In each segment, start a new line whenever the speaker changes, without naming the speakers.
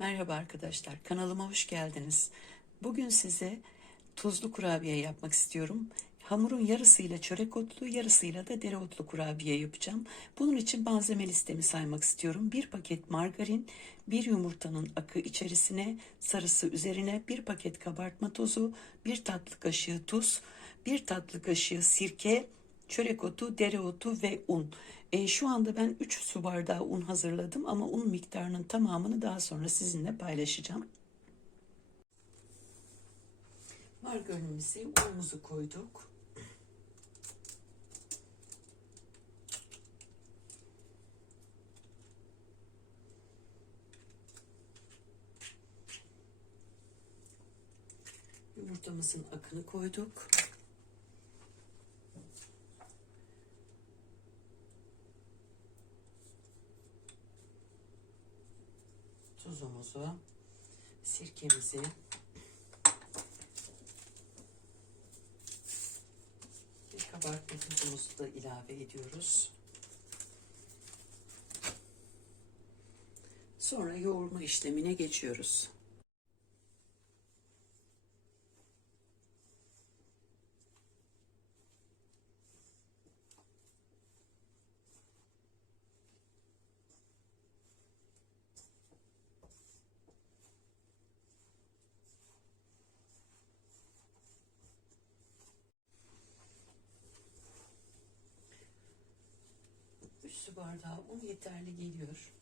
Merhaba arkadaşlar, kanalıma hoş geldiniz. Bugün size tuzlu kurabiye yapmak istiyorum. Hamurun yarısıyla çörek otlu, yarısıyla da dereotlu kurabiye yapacağım. Bunun için malzeme listemi saymak istiyorum. Bir paket margarin, bir yumurtanın akı içerisine, sarısı üzerine, bir paket kabartma tozu, bir tatlı kaşığı tuz, bir tatlı kaşığı sirke, çörek otu, dereotu ve un. E, şu anda ben 3 su bardağı un hazırladım ama un miktarının tamamını daha sonra sizinle paylaşacağım. Margarinimizi, unumuzu koyduk. Yumurtamızın akını koyduk. Tuzumuzu, sirkemizi, bir kabartma tuzumuzu da ilave ediyoruz. Sonra yoğurma işlemine geçiyoruz. Su bardağı un yeterli geliyor.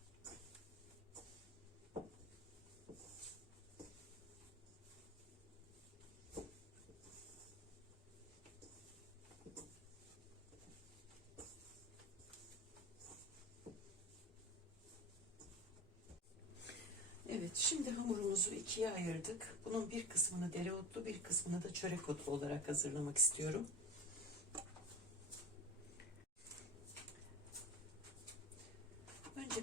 Evet, şimdi hamurumuzu ikiye ayırdık. Bunun bir kısmını dereotlu, bir kısmını da çörek otlu olarak hazırlamak istiyorum.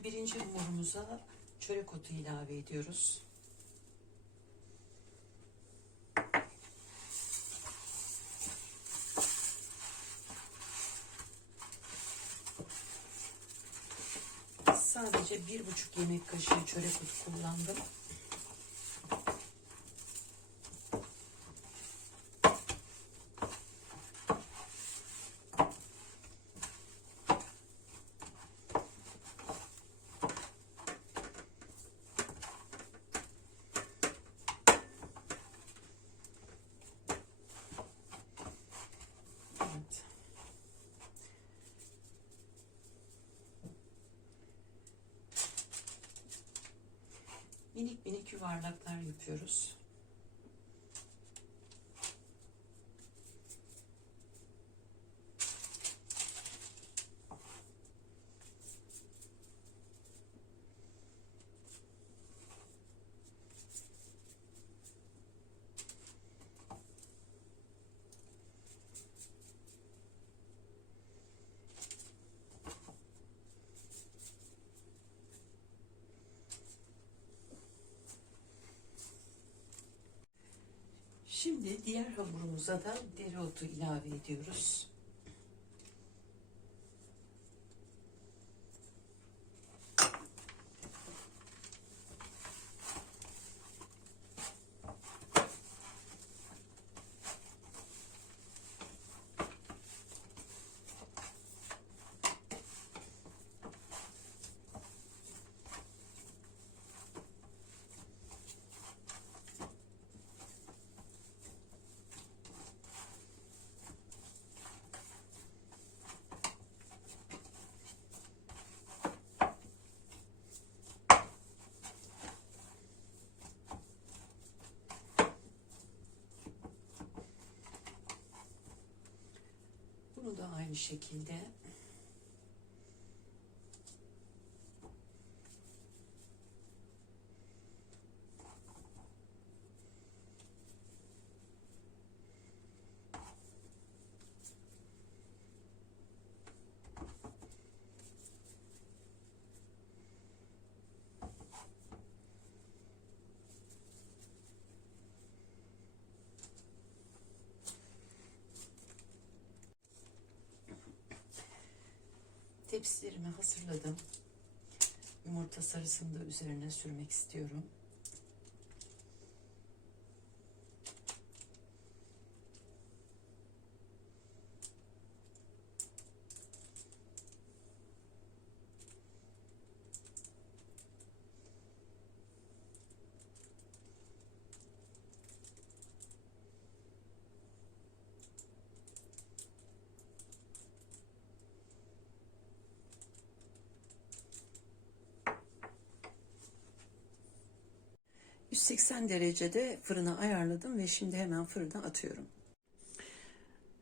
Birinci hamurumuza çörek otu ilave ediyoruz. Sadece bir buçuk yemek kaşığı çörek otu kullandım. Evet. Minik minik yuvarlaklar yapıyoruz. Şimdi diğer hamurumuza da dereotu ilave ediyoruz. Da aynı şekilde tepsilerimi hazırladım. Yumurta sarısını da üzerine sürmek istiyorum. 180 derecede fırına ayarladım ve şimdi hemen fırına atıyorum.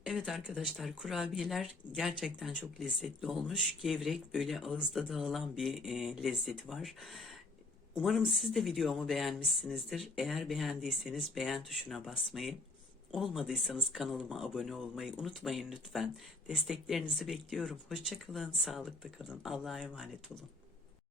Evet arkadaşlar kurabiyeler gerçekten çok lezzetli olmuş. Gevrek böyle ağızda dağılan bir e, lezzeti var. Umarım siz de videomu beğenmişsinizdir. Eğer beğendiyseniz beğen tuşuna basmayı, olmadıysanız kanalıma abone olmayı unutmayın lütfen. Desteklerinizi bekliyorum. Hoşçakalın, sağlıklı kalın. Allah'a emanet olun.